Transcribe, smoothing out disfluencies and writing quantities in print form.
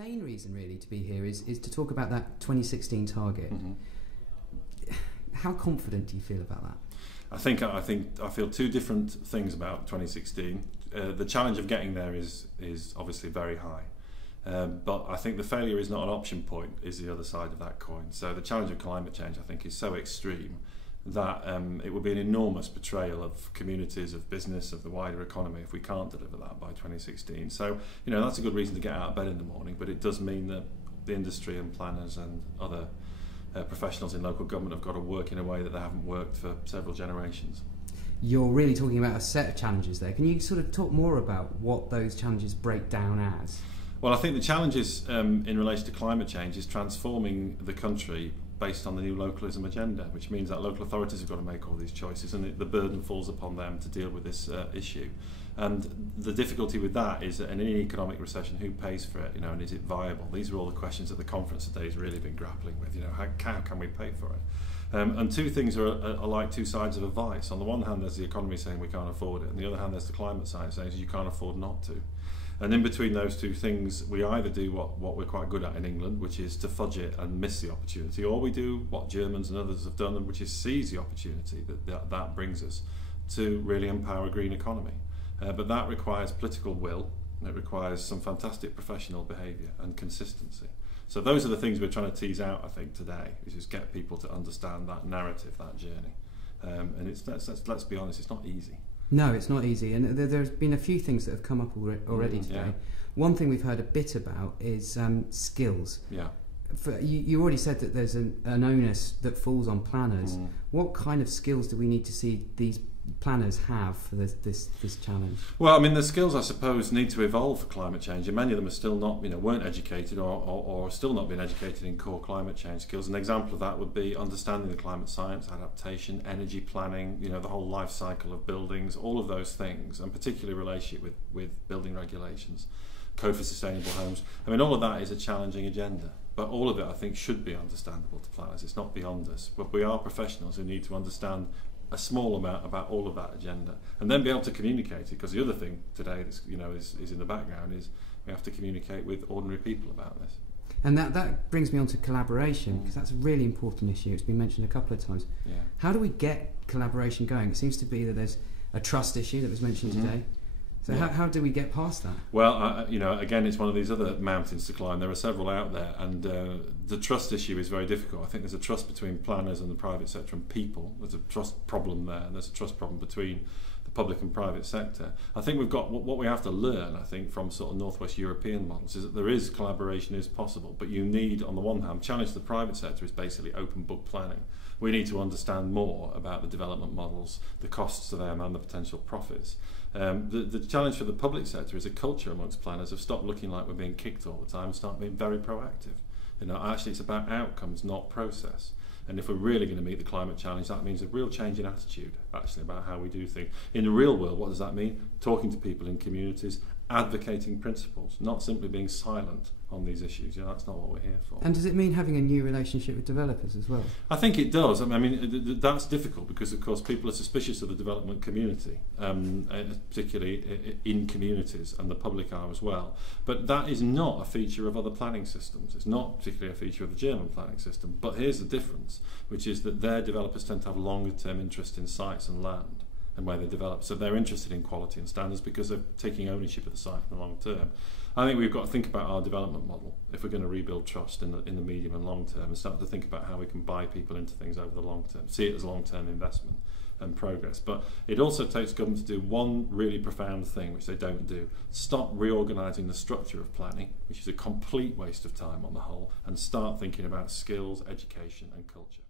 main reason really to be here is to talk about that 2016 target. How confident do you feel about that? I feel two different things about 2016. The challenge of getting there is obviously very high, but I think the failure is not an option point, is the other side of that coin. So the challenge of climate change, I think, is so extreme that it would be an enormous betrayal of communities, of business, of the wider economy if we can't deliver that by 2016. So, you know, that's a good reason to get out of bed in the morning, but it does mean that the industry and planners and other professionals in local government have got to work in a way that they haven't worked for several generations. You're really talking about a set of challenges there. Can you sort of talk more about what those challenges break down as? Well, I think the challenges in relation to climate change is transforming the country based on the new localism agenda, which means that local authorities have got to make all these choices, and the burden falls upon them to deal with this issue. And the difficulty with that is that in any economic recession, who pays for it, you know, and is it viable? These are all the questions that the conference today has really been grappling with. You know, how can we pay for it? And two things are like two sides of a vice. On the one hand, there's the economy saying we can't afford it, and the other hand, there's the climate science saying you can't afford not to. And in between those two things, we either do what we're quite good at in England, which is to fudge it and miss the opportunity, or we do what Germans and others have done, which is seize the opportunity that brings us to really empower a green economy. But that requires political will, and it requires some fantastic professional behaviour and consistency. So those are the things we're trying to tease out, I think, today, is just get people to understand that narrative, that journey. And let's be honest, it's not easy. No, it's not easy, and there's been a few things that have come up already today. Yeah. One thing we've heard a bit about is skills. Yeah. You already said that there's an onus that falls on planners. What kind of skills do we need to see these planners have for this challenge? Well, I mean, the skills, I suppose, need to evolve for climate change, and many of them are still not, weren't educated or still not being educated in core climate change skills. An example of that would be understanding the climate science, adaptation, energy planning, the whole life cycle of buildings, all of those things, and particularly relationship with building regulations, code for sustainable homes. I mean, all of that is a challenging agenda, but all of it, I think, should be understandable to planners. It's not beyond us, but we are professionals who need to understand a small amount about all of that agenda, and then be able to communicate it. Because the other thing today that's is in the background is we have to communicate with ordinary people about this. And that brings me on to collaboration, because that's a really important issue. It's been mentioned a couple of times. Yeah. How do we get collaboration going? It seems to be that there's a trust issue that was mentioned today. So how do we get past that? Well, again, it's one of these other mountains to climb. There are several out there, and the trust issue is very difficult. I think there's a trust between planners and the private sector and people. There's a trust problem there, and there's a trust problem between the public and private sector. I think we've got what we have to learn, I think, from sort of Northwest European models is that there is collaboration is possible, but you need, on the one hand, challenge the private sector is basically open book planning. We need to understand more about the development models, the costs to them, and the potential profits. The challenge for the public sector is a culture amongst planners of stop looking like we're being kicked all the time and start being very proactive. Actually it's about outcomes, not process. And if we're really going to meet the climate challenge, that means a real change in attitude, actually, about how we do things. In the real world, what does that mean? Talking to people in communities, advocating principles, not simply being silent on these issues. That's not what we're here for. And does it mean having a new relationship with developers as well? I think it does. I mean, that's difficult because, of course, people are suspicious of the development community, particularly in communities, and the public are as well. But that is not a feature of other planning systems. It's not particularly a feature of the German planning system. But here's the difference, which is that their developers tend to have longer-term interest in sites and land and where they develop. So they're interested in quality and standards because they're taking ownership of the site for the long term. I think we've got to think about our development model if we're going to rebuild trust in the medium and long term, and start to think about how we can buy people into things over the long term, see it as long-term investment and progress. But it also takes government to do one really profound thing, which they don't do: stop reorganising the structure of planning, which is a complete waste of time on the whole, and start thinking about skills, education and culture.